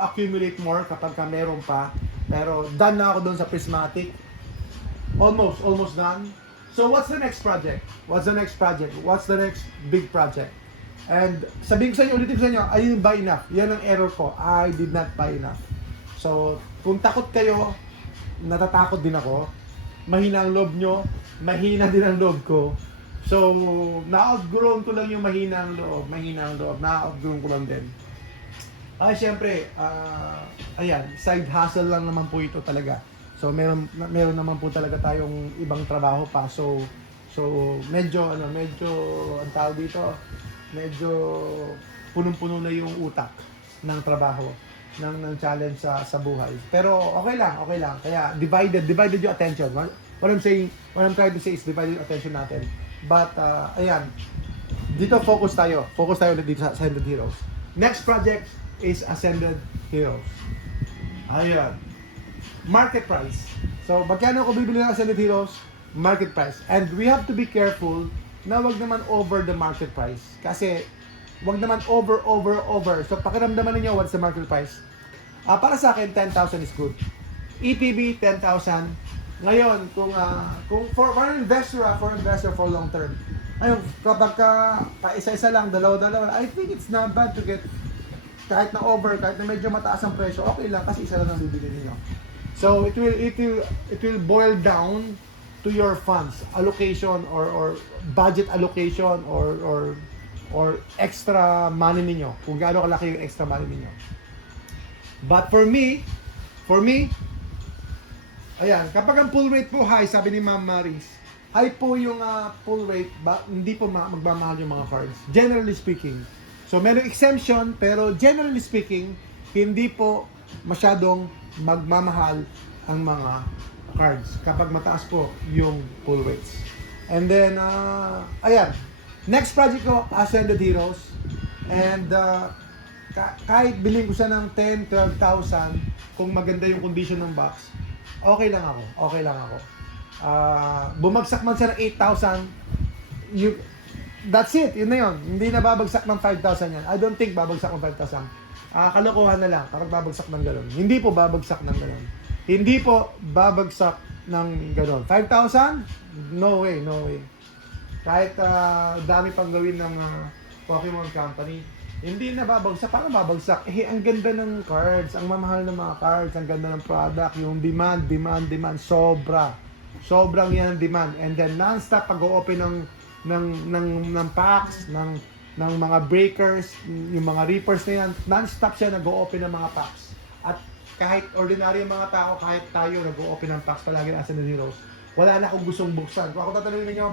accumulate more kapag ka meron pa. Pero done na ako doon sa prismatic. Almost done. So what's the next project? What's the next project? What's the next big project? And sabihin ko sa inyo, ulitin ko sa inyo, I didn't buy enough. Yan ang error ko. I did not buy enough. So, kung takot kayo, natatakot din ako. Mahina ang loob nyo, mahina din ang loob ko. So, na-outgrown ko lang yung mahina ang loob. Na-outgrown ko lang din. Ay, syempre, ayan, side hustle lang naman po ito talaga. So, meron naman po talaga tayong ibang trabaho pa. So medyo, ang tawag dito, medyo punong-puno na yung utak ng trabaho, ng challenge sa buhay. Pero okay lang. Kaya divided yung attention. What I'm trying to say is divided yung attention natin. But, ayan, dito focus tayo ulit dito sa Ascended Heroes. Next project is Ascended Heroes. Ayan. Market price. So, magkano ako bibili ng Ascended Heroes? Market price. And we have to be careful na wag naman over the market price. Kasi, wag naman over. So, pakiramdaman niyo what's the market price. Para sa akin, 10,000 is good. ETB, 10,000. Ngayon, kung for an investor, for long term. Ayun, kapag isa-isa lang, dalawa, I think it's not bad to get kahit na medyo mataas ang presyo, okay lang kasi isa lang ang bibili niyo. So it will boil down to your funds allocation or budget allocation or extra money niyo. Kung gaano kalaki yung extra money niyo. But for me, ayan, kapag ang pull rate po high, sabi ni Ma'am Maris, high po yung pull rate, hindi po magmamahal yung mga cards. Generally speaking. So, merong exemption, pero generally speaking, hindi po masyadong magmamahal ang mga cards kapag mataas po yung pull rates. And then, ayan, next project ko, Ascended Heroes. And kahit bilhin ko siya ng 10, 12,000, kung maganda yung condition ng box, okay lang ako. Bumagsak man siya ng 8,000, that's it, yun na yun. Hindi na babagsak ng 5,000 yan. I don't think babagsak ng 5,000. Kalokohan na lang kapag babagsak ng gano'n. Hindi po babagsak ng gano'n. 5,000? No way. Kahit dami pang gawin ng Pokemon Company, hindi na babagsak. Parang babagsak. Ang ganda ng cards, ang mamahal ng mga cards, ang ganda ng product, yung demand, sobrang yan ang demand. And then non-stop pag-o-open ng packs, ng mga breakers, yung mga reapers na yan, non-stop siya nag-o-open ng mga packs. At kahit ordinary mga tao, kahit tayo nag-o-open ng packs palagi ng Ascended Heroes, wala na akong gustong buksan. Kung ako tatanungin niyo,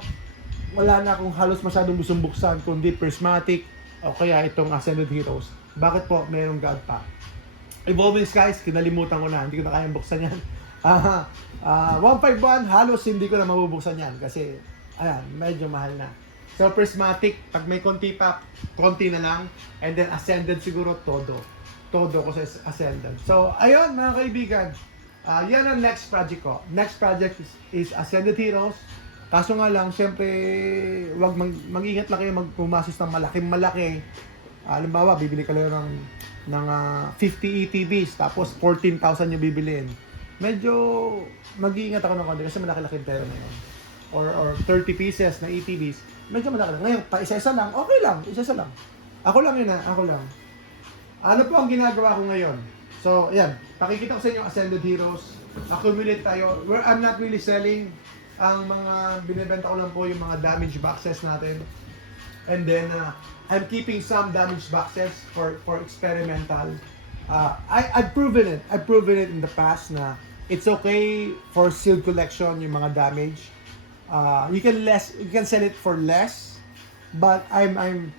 wala na akong halos masyadong gustong buksan, kundi prismatic o kaya itong Ascended Heroes. Bakit po? Mayroong God pa. Evolving Skies, kinalimutan ko na, hindi ko na kayang buksan yan. 151, halos hindi ko na mabubuksan yan kasi ayan, medyo mahal na. So, prismatic, pag may konti pa, konti na lang. And then, Ascended siguro, todo ko sa Ascended. So, ayun, mga kaibigan. Yan ang next project ko. Next project is Ascended Heroes. Kaso nga lang, syempre, wag mag-ingat lang kayo magpumasis ng malaki. Halimbawa, bibili ka lang ng 50 ETBs, tapos 14,000 yung bibiliin. Medyo mag-iingat ako ng konti kasi malaki-laki pera na yun. Or 30 pieces na ETBs, medyo malaki lang. Ngayon, isa-isa lang, okay lang, isa-isa lang. Ako lang. Ano po ang ginagawa ko ngayon? So, ayan, pakikita ko sa inyo Ascended Heroes. Accumulate tayo. Where I'm not really selling. Ang mga binibenta ko lang po yung mga damaged boxes natin. And then, I'm keeping some damaged boxes for experimental. I've proven it. I've proven it in the past na it's okay for sealed collection yung mga damage. You can sell it for less, but I'm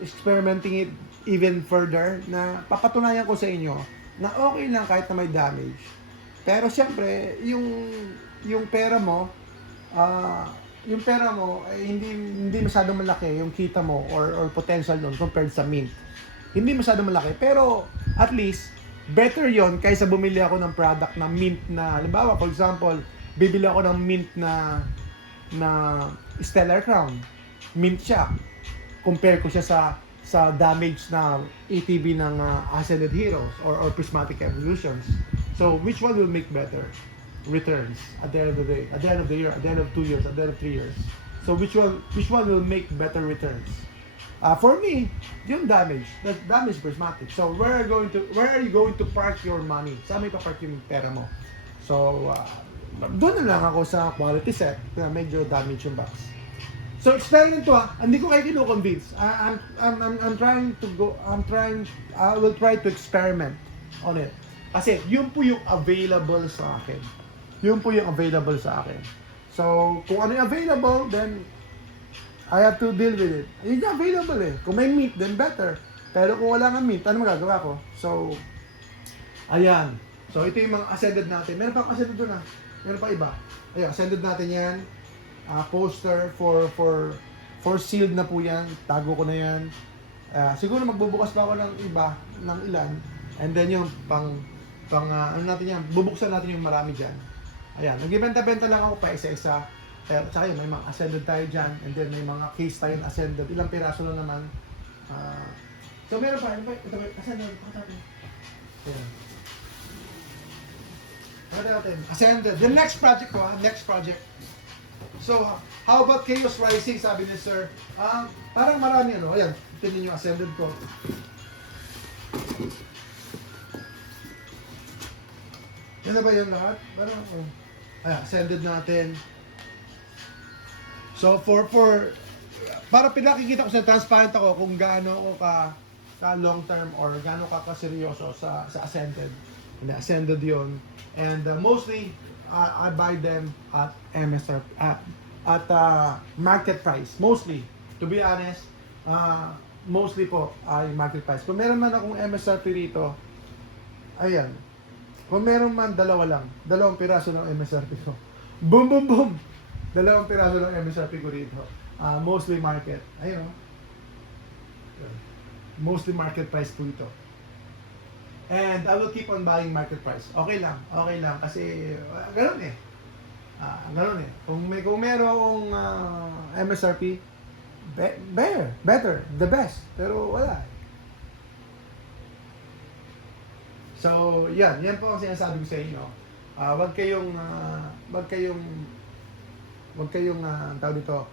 experimenting it even further na papatunayan ko sa inyo na okay lang kahit na may damage. Pero syempre, yung pera mo ay hindi masyadong malaki yung kita mo or potential nun compared sa mint. Hindi masyadong malaki, pero at least better yon kaysa bumili ako ng product na mint na, halimbawa, for example, bibili ako ng mint na Stellar Crown. Mint siya. Compare ko siya sa sa damage na ATB ng Ascended Heroes or Prismatic Evolutions. So, which one will make better returns at the end of the day, at the end of the year, at the end of 2 years, at the end of 3 years? So, which one will make better returns? For me, yung the damage prismatic. So, where are you going to park your money? Saan mo ipapark yung pera mo? So, doon na lang ako sa quality set na medyo damage yung box. So, experiment to hindi ko kayo kino-convince. I will try to experiment on it. Kasi, yun po yung available sa akin. Yun po yung available sa akin. So, kung ano yung available, then I have to deal with it. Yun yung available eh. Kung may meat, then better. Pero kung wala nga meat, ano magagawa ko? So, ayan. So, ito yung mga ascended natin. Meron pa ascended doon Meron pa iba. Ayan, ascended natin yan. Poster for sealed na po yan. Tago ko na yan. Siguro magbubukas pa ako ng iba, ng ilan. And then yung ano natin yan, bubuksan natin yung marami dyan. Ayan, nagbibenta-benta lang ako pa isa-isa. Pero tsaka yun, may mga ascended tayo dyan. And then may mga case tayo na ascended. Ilang piraso lang naman. So meron pa, ito ba, ascended, pakita natin. Ayan. Ascended. The next project ko, next project. So, how about Chaos Rising, sabi ni Sir? Parang marami ayan, tingnan yung ascended ko. Yan na ba yung lahat? Parang, ascended natin. So, para pinakikita ko sa transparent ako kung gaano ako ka long term or gaano ka seryoso sa ascended. And ascended yon. And mostly, I buy them at MSRP, at market price. Mostly, to be honest, mostly po ay market price. Kung meron man akong MSRP rito, ayan. Kung meron man, dalawang piraso ng MSRP ko. Boom, boom, boom! Dalawang piraso ng MSRP ko rito. Mostly market. Ayun mostly market price po ito. And I will keep on buying market price. Okay lang. Kasi, ganoon eh. Kung merong MSRP, better, the best. Pero wala. So, yan po ang sinasabi ko sa inyo. Wag kayong tawag dito,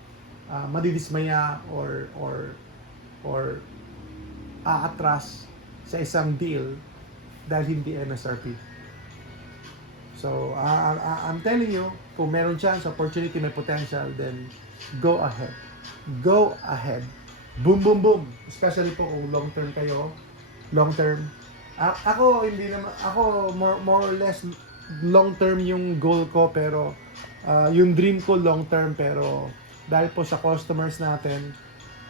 madidismaya or aatras sa isang deal dahil hindi MSRP. So, I'm telling you, kung meron chance, opportunity, may potential, then go ahead. Go ahead. Boom, boom, boom. Especially po kung long term kayo. Long term. Ako, hindi naman, ako more or less long term yung goal ko, pero yung dream ko long term, pero dahil po sa customers natin,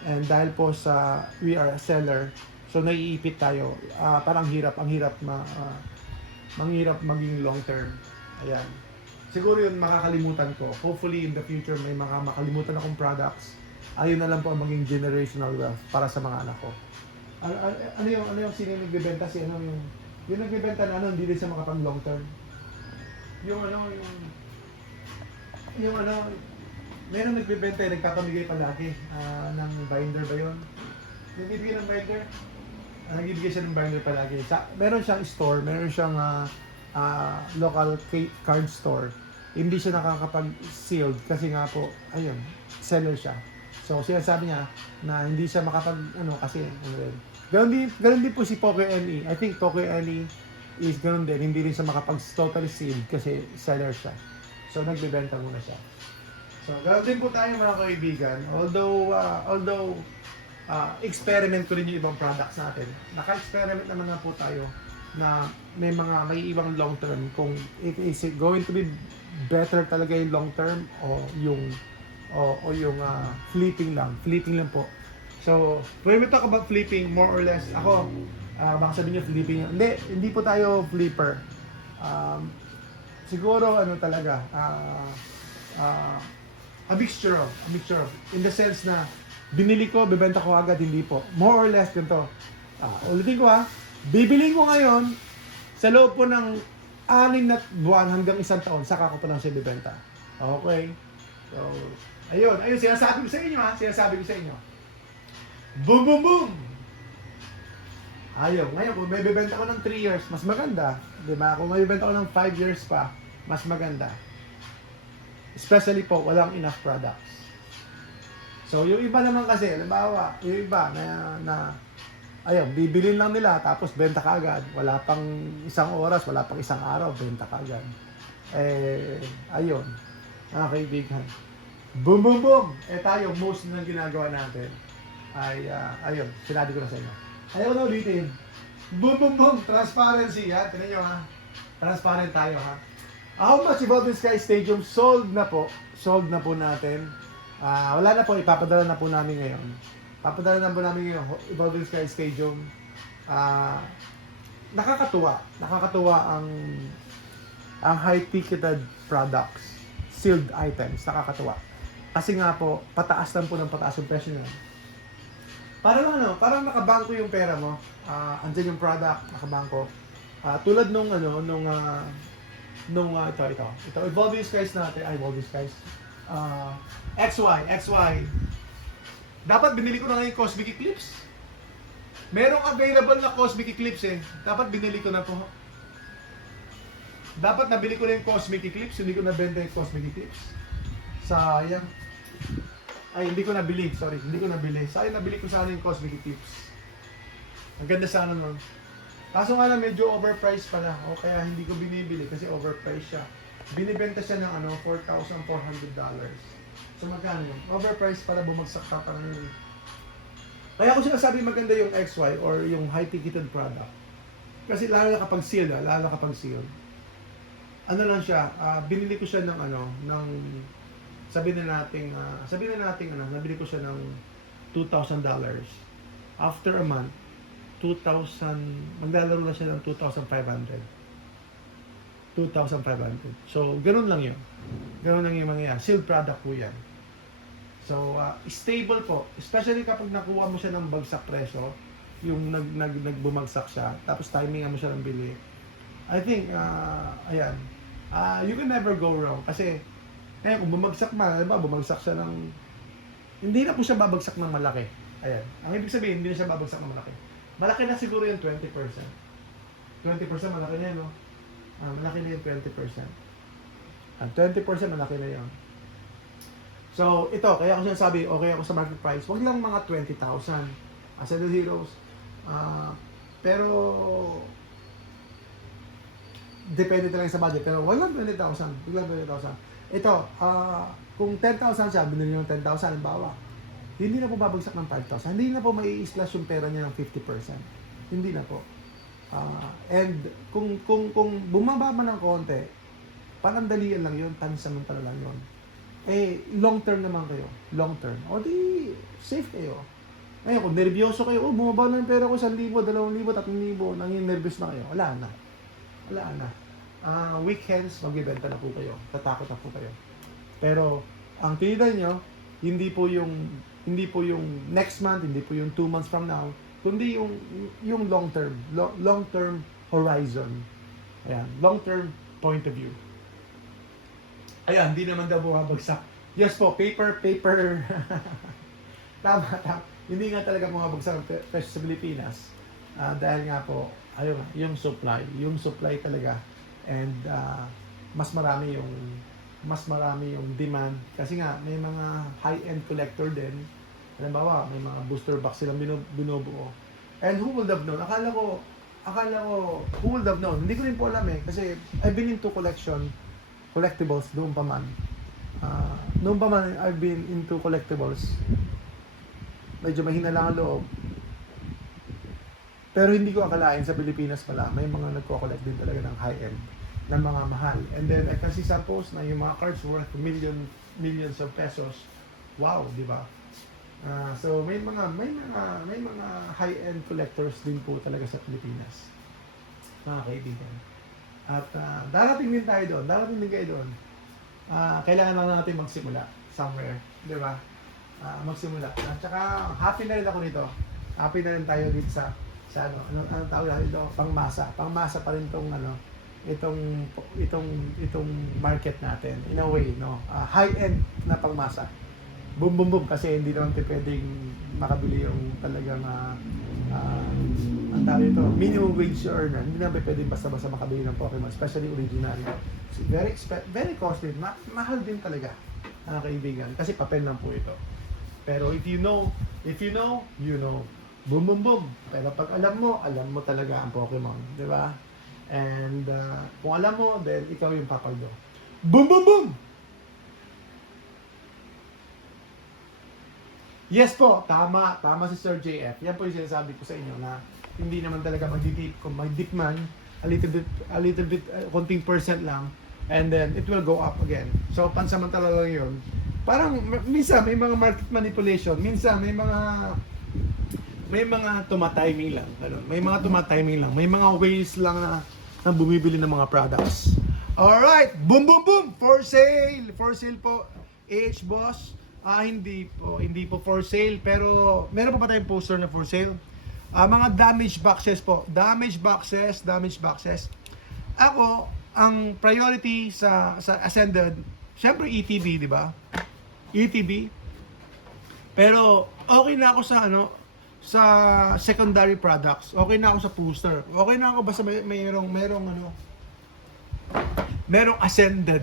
and dahil po sa we are a seller, so naiipit tayo. Parang ang hirap maging long term. Ayan. Siguro yun makakalimutan ko. Hopefully in the future may makalimutan akong products. Ayun na lang po ang maging generational wealth para sa mga anak ko. Ano yung sino yung nagbebenta? Yung nagbebenta na hindi din siya makapang long term. Meron nagbebenta nagpapamigay palagi ng binder ba yun? Nagbibigay ng binder? Nagbibigay siya ng binder palagi. Meron siyang store, meron siyang local card store. Hindi siya nakakapag-sealed kasi nga po, ayun, seller siya. So, sinasabi niya na hindi siya kasi, ganun din po si Poco NE. I think Poco NE is ganun din, hindi rin siya totally sealed kasi seller siya. So, nagbebenta muna siya. So, ganun din po tayo mga kaibigan. Although experiment ko rin yung ibang products natin. Naka-experiment naman na po tayo na may ibang long term kung is it going to be better talaga yung long term o yung flipping lang po. So when we talk about flipping, more or less ako baka sabihin niyo flipping, hindi po tayo flipper. Siguro talaga a mixture of in the sense na binili ko, bebenta ko agad, hindi po. More or less ganito. Ulitin ko bibiling ko ngayon sa loob po ng 6 na buwan hanggang 1 taon, saka ko pa lang siya bibenta. Okay? So, ayun, sinasabi ko sa inyo Boom, boom, boom! Ayaw. Ngayon, kung may bibenta ko ng 3 years, mas maganda. Di ba? Kung may bibenta ko ng 5 years pa, mas maganda. Especially po, walang enough products. So, yung iba naman kasi, halimbawa, yung iba ayun, bibilin lang nila, tapos benta ka agad. Wala pang isang oras, wala pang isang araw, benta ka agad. Ayun, mga kaibigan. Boom, boom, boom! Tayo, most ng ginagawa natin ay, ayun, sinabi ko na sa inyo. Ayaw na ulitin. Boom, boom, boom! Transparency, ha? Tignan nyo, ha? Transparent tayo, ha? How much Evolving Sky Stadium sold na po? Sold na po natin. Wala na po, ipapadala na po namin ngayon. Papadala na po namin ngayon, Evolving Sky Stadium. Nakakatuwa ang high-ticketed products, sealed items, nakakatuwa. Kasi nga po, pataas lang po ng pataas yung presyo nila. Parang nakabangko yung pera mo. Andyan yung product, nakabangko. Tulad ito, Evolving Skies natin, Evolving Skies. XY. Dapat binili ko na ngayon Cosmic Eclipse. Merong available na Cosmic Eclipse eh. Dapat binili ko na po. Dapat nabili ko na yung Cosmic Eclipse, hindi ko nabenta yung Cosmic Eclipse. Sayang. Hindi ko nabili. Sayang, nabili ko sana yung Cosmic Eclipse. Ang ganda sana nun. Kaso nga lang, medyo overpriced pala. O kaya hindi ko binibili kasi overpriced siya. Binibenta siya ng $4,400. So magkano yun? Overpriced para bumagsak ka parang yun. Kaya ako sinasabi maganda yung XY or yung high-ticketed product. Kasi lalo na kapag seal, ano lang siya, binili ko siya ng sabihin na natin, nabili ko siya ng $2,000. After a month, maglalaro na siya ng 2,500. So, ganun lang yun. Ganun lang yung mangyayari. Sealed product po yan. So, stable po. Especially kapag nakuha mo siya ng bagsak presyo, yung nagbumagsak siya, tapos timingan mo siya ng bili. I think, ayan, you can never go wrong. Kasi, kung bumagsak man, bumagsak siya ng, hindi na po siya babagsak ng malaki. Ayan. Ang ibig sabihin, hindi na siya babagsak ng malaki. Malaki na siguro yung 20%. 20% malaki na yun, no? Malaki na yung 20%. 20% malaki na yun. So, ito, kaya ako sinasabi, okay ako sa market price. Huwag lang mga 20,000. As the heroes. Pero, depende talaga sa budget. Pero, wag lang 20,000. Ito, kung 10,000 siya, binili nyo ng 10,000, halimbawa, hindi na po babagsak ng 5,000. Hindi na po mai-slash yung pera niya ng 50%. Hindi na po. And kung bumaba man ng konti, panandalian lang yun, pansamantala lang yun. Long term naman kayo. Long term. O di, safe kayo. Ngayon, kung nervyoso kayo, bumaba na ng pera ko 1,000, 2,000, 3,000, nanging nervous na kayo. Wala na. Weekends, magbibenta na po kayo. Tatakot na po kayo. Pero, ang tinitan nyo, hindi po yung next month, hindi po yung 2 months from now, kundi yung long term horizon. Ayan, long term point of view. Ayan, hindi naman daw bumabagsak. Yes po, paper. Tama. Hindi nga talaga bumabagsak ang presyo sa Pilipinas. Dahil nga po, ayun, yung supply talaga. And mas marami yung demand. Kasi nga, may mga high-end collector din. Halimbawa, may mga booster box silang binubuo. And who would have known? Akala ko, who would have known? Hindi ko rin po alam eh. Kasi I've been into collectibles noon pa man. I've been into collectibles. Medyo mahina lang ang loob. Pero hindi ko akalain sa Pilipinas pala, may mga nagko-collect din talaga ng high-end, ng mga mahal. And then I can see some posts na yung mga cards worth millions of pesos. Wow, di ba? So may mga high-end collectors din po talaga sa Pilipinas. Mga kaibigan. At darating din kayo doon. Kailangan lang natin magsimula somewhere, di ba? Magsimula. At saka happy na rin ako nito. Happy na rin tayo dito sa ano tawag natin ito? Pangmasa. Pangmasa pa rin itong market natin in a way, no? High-end na pangmasa. boom boom boom kasi hindi naman pwedeng makabili yung talagang ang tawag ito, minimum wage earner. Hindi naman pwedeng basta-basta makabili ng Pokemon, especially original. So, very costly. Mahal din talaga, mga kaibigan, kasi papel lang po ito. Pero if you know, you know. Boom boom boom. Pero pag alam mo talaga ang Pokemon, di ba? And kung alam mo, then ikaw yung papaldo. Boom boom boom! Yes po, tama si Sir JF. Yan po yung sinasabi ko sa inyo na hindi naman talaga mag-dip. Kung mag-dip man, a little bit, konting percent lang, and then it will go up again. So, pansamantala lang yun. Parang, minsan may mga market manipulation, minsan may mga tumatiming lang. Ganun. May mga tumatiming lang. May mga ways lang na bumibili ng mga products. Alright, boom boom boom! For sale! For sale po, AH Boss. Hindi po for sale, pero meron pa ba tayong poster na for sale? Mga damaged boxes po. Damaged boxes. Ako, ang priority sa Ascended, syempre ETB, di ba? ETB. Pero okay na ako sa secondary products. Okay na ako sa poster. Okay na ako basta merong Ascended.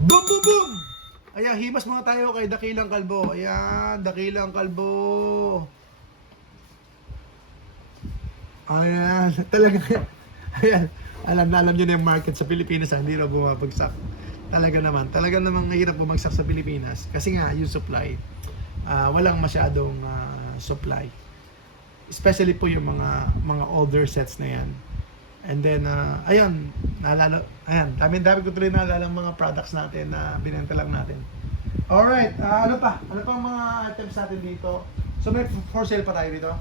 Boom boom boom! Ayan, himas muna tayo kay Dakilang Kalbo. Ayan, Dakilang Kalbo. Ayan, talaga. Ayan, alam nyo na yung market sa Pilipinas, hindi na bumabagsak. Talaga namang mahirap bumagsak sa Pilipinas. Kasi nga, yung supply, walang masyadong supply. Especially po yung mga older sets na yan. And then, ayun, dami ko tuloy naalala ang mga products natin na binenta lang natin. Alright, ano pa mga items natin dito? So, may for sale pa tayo dito.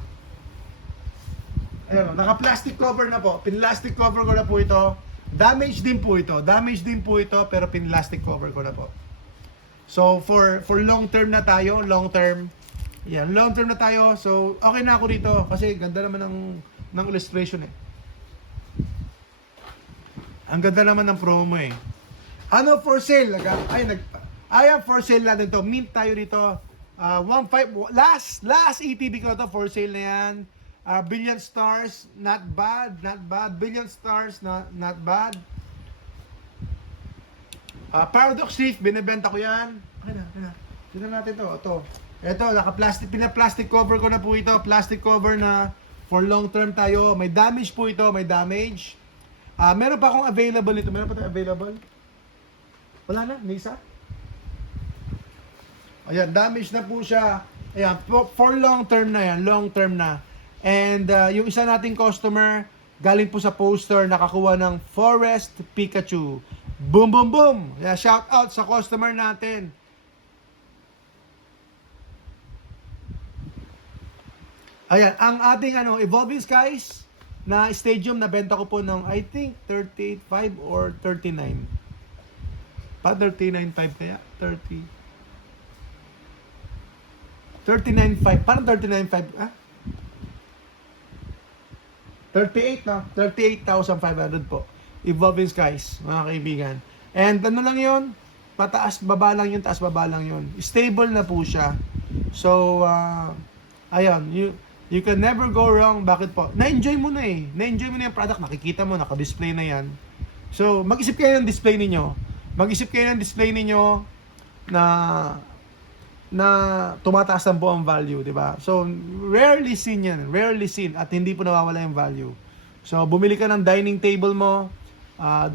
Ayun, naka-plastic cover na po. Pin-plastic cover ko na po ito. Damage din po ito, pero pin-plastic cover ko na po. So, for long term na tayo, long term na tayo. So, okay na ako dito kasi ganda naman ng illustration eh. Ang ganda naman ng promo eh. Ano for sale? Ayan, for sale natin to. Mint tayo dito. 1.5 last ETB ko to, for sale na yan. Billion Stars, not bad. Billion Stars, not bad. Paradox Leaf, binebenta ko yan. Okay na. Tignan natin to. Ito, pina-plastic cover ko na po ito. Plastic cover na for long term tayo. May damage po ito, meron pa akong available nito. Meron pa tayo available? Wala na, Nisa? Ayan, damage na po siya. Ayan, for long term na yan. Long term na. And yung isa nating customer, galing po sa poster, nakakuha ng Forest Pikachu. Boom, boom, boom! Yeah, shout out sa customer natin. Ayan, ang ating Evolving Skies na stadium na benta ko po ng I think 38.5 or 39. Pa 39.5 kaya? 39.5. Parang 39.5. 38 na. 38,500 po. Evolving Skies, mga kaibigan. And ano lang yun? Pataas, baba lang yun. Taas, baba lang yun. Stable na po siya. So, ayun. You can never go wrong. Bakit po? Na-enjoy mo na eh. Na-enjoy mo na yung product. Nakikita mo, naka-display na yan. So, mag-isip kayo ng display ninyo. Na tumataas ang buong value, di ba? So, rarely seen yan. Rarely seen. At hindi po nawawala yung value. So, bumili ka ng dining table mo.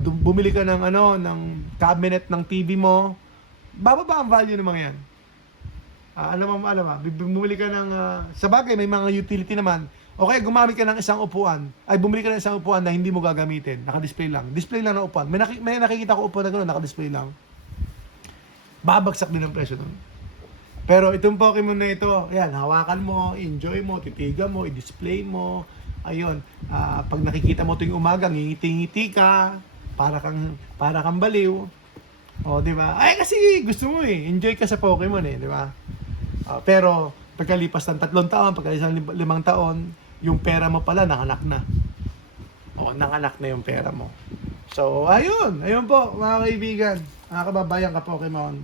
Bumili ka ng cabinet ng TV mo. Bababa ang value ng mga yan. Alam mo, bumili ka ng, sa bagay, may mga utility naman. Okay, gumamit ka ng isang upuan. Bumili ka ng isang upuan na hindi mo gagamitin. Naka-display lang. Display lang ng upuan. May nakikita ko upuan na gano'n, naka-display lang. Babagsak din ang presyo nun. Pero itong Pokemon na ito, ayan, hawakan mo, enjoy mo, titigan mo, i-display mo. Ayun, pag nakikita mo tuwing umaga, ngiti-ngiti ka, para kang baliw. O, di ba? Ay, kasi gusto mo eh. Enjoy ka sa Pokemon eh, di ba? Pero pagkalipas ng 3 taon, pagkalipas ng 5 taon, yung pera mo pala nanganak na. Nanganak na yung pera mo. So, ayun po, mga kaibigan, mga kababayan ka Pokemon.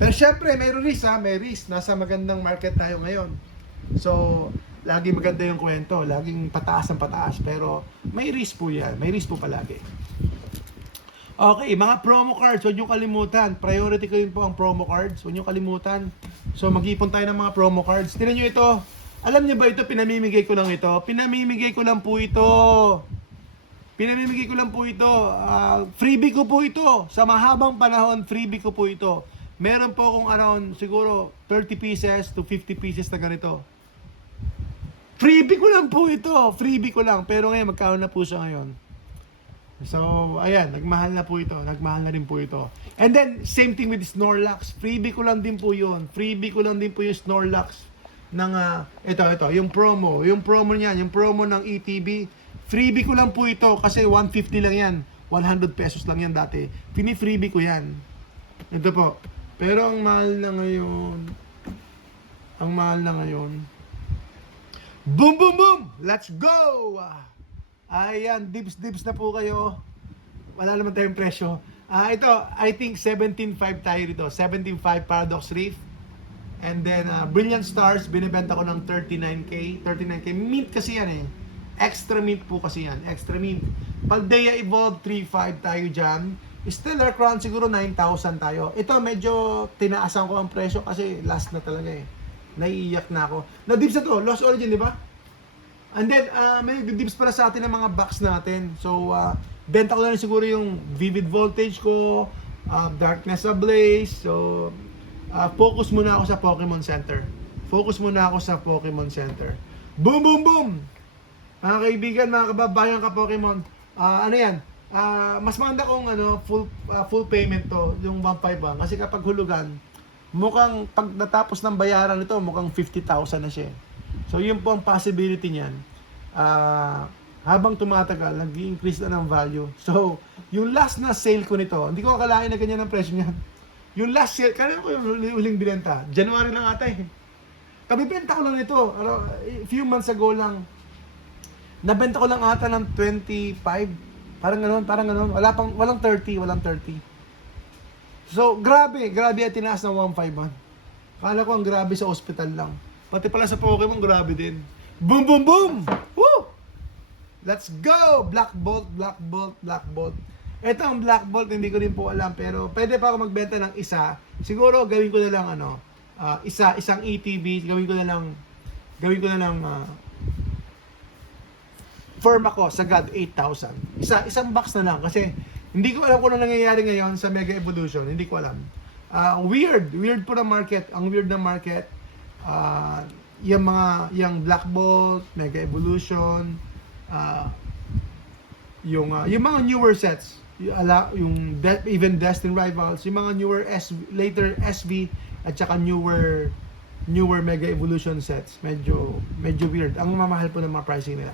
Pero syempre, may risk ha, may risk. Nasa magandang market tayo ngayon. So, lagi maganda yung kwento. Laging pataas ang pataas. Pero, may risk po yan. May risk po palagi. Okay, mga promo cards, huwag nyo kalimutan. Priority ko yun po ang promo cards. Huwag nyo kalimutan. So, mag-ipon tayo ng mga promo cards. Tignan nyo ito. Alam nyo ba ito, pinamimigay ko lang ito? Pinamimigay ko lang po ito. Pinamimigay ko lang po ito. Freebie ko po ito. Sa mahabang panahon, freebie ko po ito. Meron po akong around siguro 30 pieces to 50 pieces na ganito. Freebie ko lang po ito. Freebie ko lang. Pero ngayon, magkano na po siya ngayon? So, ayan. Nagmahal na po ito. Nagmahal na rin po ito. And then, same thing with Snorlax. Freebie ko lang din po yun. Freebie ko lang din po yung Snorlax ng, ito. Yung promo. Yung promo niyan. Yung promo ng ETB. Freebie ko lang po ito. Kasi 150 lang yan. 100 pesos lang yan dati. Pini-freebie ko yan. Ito po. Pero ang mahal na ngayon, boom, boom, boom! Let's go! Ayan, dips na po kayo. Wala naman tayong presyo. Ito, I think 17.5 tayo dito. 17.5 Paradox Reef. And then, Brilliant Stars, binibenta ko ng 39K. 39K. Mint kasi yan eh. Extra mint po kasi yan. Extra mint. Paldea Evolve, 3.5 tayo dyan. Stellar Crown siguro 9,000 tayo. Ito medyo tinaasan ko ang presyo kasi last na talaga eh. Naiiyak na ako. Na-dips na to, Lost Origin, di ba? And then, may dips para sa atin ng mga box natin. So, benta ko na rin siguro yung Vivid Voltage ko, Darkness Ablaze. So, focus muna ako sa Pokemon Center. Boom, boom, boom! Mga kaibigan, mga kababayan ka Pokemon. Ano yan? Mas maganda kung full payment to, yung 1.5 kasi kapag hulugan, mukhang pag natapos ng bayaran nito, mukhang 50,000 na siya. So yun po ang possibility niyan. Habang tumatagal, nag-i-increase na ng value. So, yung last na sale ko nito, hindi ko akalain na ganyan ang presyo niyan. Yung last sale, kaya ko yung huling binenta, January lang ata eh. Kabibenta ko lang nito, a few months ago lang. Nabenta ko lang ata ng 25. Parang ganun. Walang 30. So, grabe at tinaas ng 1.5 man. Kala ko ang grabe sa hospital lang. Pati pala sa Pokemon, grabe din. Boom, boom, boom! Woo! Let's go! Black Bolt. Ito ang Black Bolt, hindi ko rin po alam. Pero pwede pa ako magbenta ng isa. Siguro, gawin ko na lang, isang ETB. Gawin ko na lang, firm ako sagad 8,000. Isang box na lang kasi hindi ko alam kung ano nangyayari ngayon sa Mega Evolution. Hindi ko alam. Weird po na market. Ang weird na market. Yung Black Bolt, Mega Evolution, yung mga newer sets, even Destined Rivals, yung mga newer later SV at saka newer Mega Evolution sets. Medyo weird. Ang mamahal po ng mga pricing nila.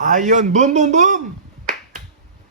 Ayun, boom, boom, boom!